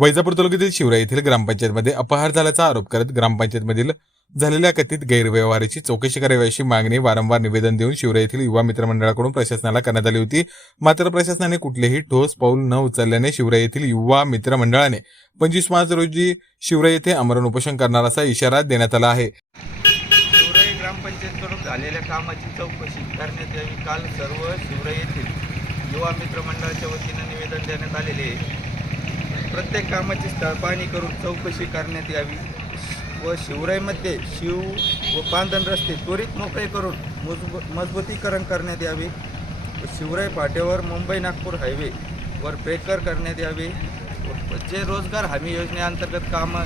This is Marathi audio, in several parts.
वैजापूर तालुक्यातील शिवराई येथील ग्रामपंचायतमध्ये अपहार झाल्याचा आरोप करत ग्रामपंचायतमधील झालेल्या कथित गैरव्यवहाराची चौकशी करावी अशी मागणी वारंवार निवेदन देऊन शिवराई येथील युवा मित्र मंडळाकडून प्रशासनाला करण्यात आली होती। मात्र प्रशासनाने कुठलेही ठोस पाऊल न उचलल्याने शिवराई येथील युवा मित्र मंडळाने 25 मार्च रोजी शिवराई येथे आमरण उपोषण करणार असा इशारा देण्यात आला आहे। शिवराई ग्रामपंचायतकडून झालेल्या कामाची चौकशी करण्यात यावी। काल सर्व शिवराई येथील युवा मित्र मंडळाच्या वतीने निवेदन देण्यात आलेले आहे। प्रत्येक कामाची स्थळपाहणी करून चौकशी करण्यात यावी व शिवराईमध्ये शिव व पांधन रस्ते त्वरित मोकळे करून मजबूतीकरण करण्यात यावे व शिवराई फाट्यावर मुंबई नागपूर हायवेवर ब्रेकर करण्यात यावे। जे रोजगार हमी योजनेअंतर्गत कामं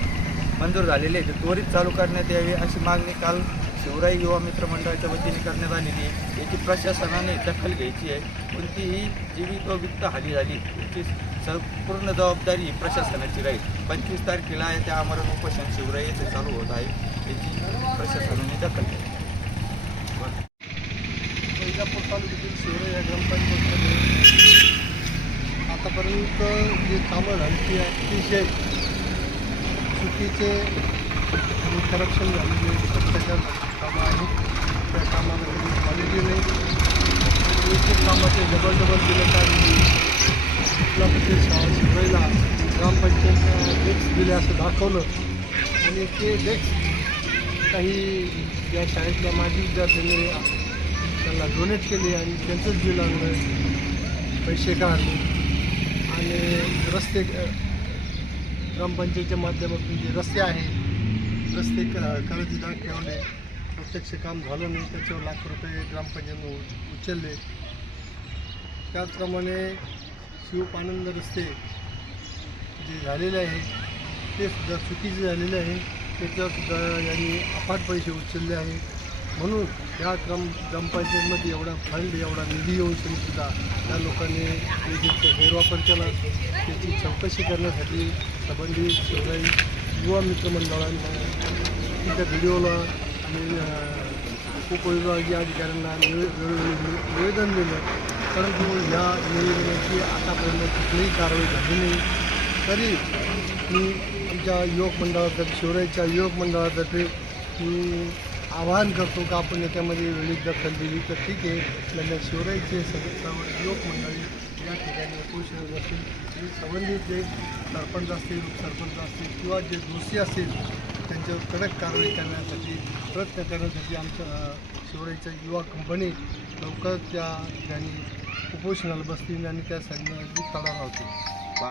मंजूर झालेले ते त्वरित चालू करण्यात यावे अशी मागणी काल शिवराई युवा मित्र मंडळाच्या वतीने करण्यात आलेली आहे। याची प्रशासनाने दखल घ्यायची आहे। कोणतीही जीवित व वित्त हानी झाली याची संपूर्ण जबाबदारी प्रशासनाची राहील। 25 तारखेला त्या आमरण उपोषण शिवराई येथे चालू होत आहे, याची प्रशासनाने दखल घ्यावी। वैजापूर तालुक्यातील शिवराई या ग्रामपंचायतमध्ये आतापर्यंत जी कामं झाली ती अतिशय चुकीचे आणि करप्शन झालेले भ्रष्टाचार कामं आहेत। त्या कामामध्ये क्वालिटी नाही, एक एक कामाचे डबल दिलं तर कुठला म्हणजे शिवराईला ग्रामपंचायत डेस्क दिले असं दाखवलं आणि ते डेस्क काही या शाळेतल्या माजी विद्यार्थ्यांनी त्यांना डोनेट केले आणि त्यांचंच बिल आणलं, पैसे काढले आणि रस्ते ग्रामपंचायतीच्या माध्यमातून जे रस्ते आहेत रस्ते कर्जदार ठेवले, प्रत्यक्ष काम झालं नाही, त्याच्यावर लाख रुपये ग्रामपंचायतीने उचलले। त्याचप्रमाणे शिवपानंद रस्ते जे झालेले आहेत ते सुद्धा चुकीचे झालेले आहे, त्याच्यावरसुद्धा यांनी अफाट पैसे उचलले आहेत। म्हणून या ग्रामपंचायतीमध्ये एवढा फंड एवढा निधी येऊन सुद्धा त्या लोकांनी निधीचा गैरवापर केला। त्याची चौकशी करण्यासाठी संबंधित शिवराई युवा मित्र मंडळांना त्या व्हिडिओला आणि उपविभागीय अधिकाऱ्यांना निवेदन दिलं, परंतु ह्या निवेदनाची आतापर्यंत कुठलीही कारवाई झाली नाही। तरी मी आमच्या युवक मंडळातर्फे शिवराईच्या युवक मंडळातर्फे मी आवाहन करतो का आपण याच्यामध्ये वेळीच दखल दिली तर ठीक आहे, म्हणजे शिवराईचे सदस्य युवक मंडळी या ठिकाणी उपोषण असतील आणि संबंधित जे सरपंच असतील किंवा जे दोषी असतील त्यांच्यावर कडक कारवाई करण्यासाठी प्रयत्न करण्यासाठी आमच्या शिवराईच्या युवा कंपनी लवकरच त्या ठिकाणी उपोषणाला बसतील आणि त्या संदर्भात तडा लावतील।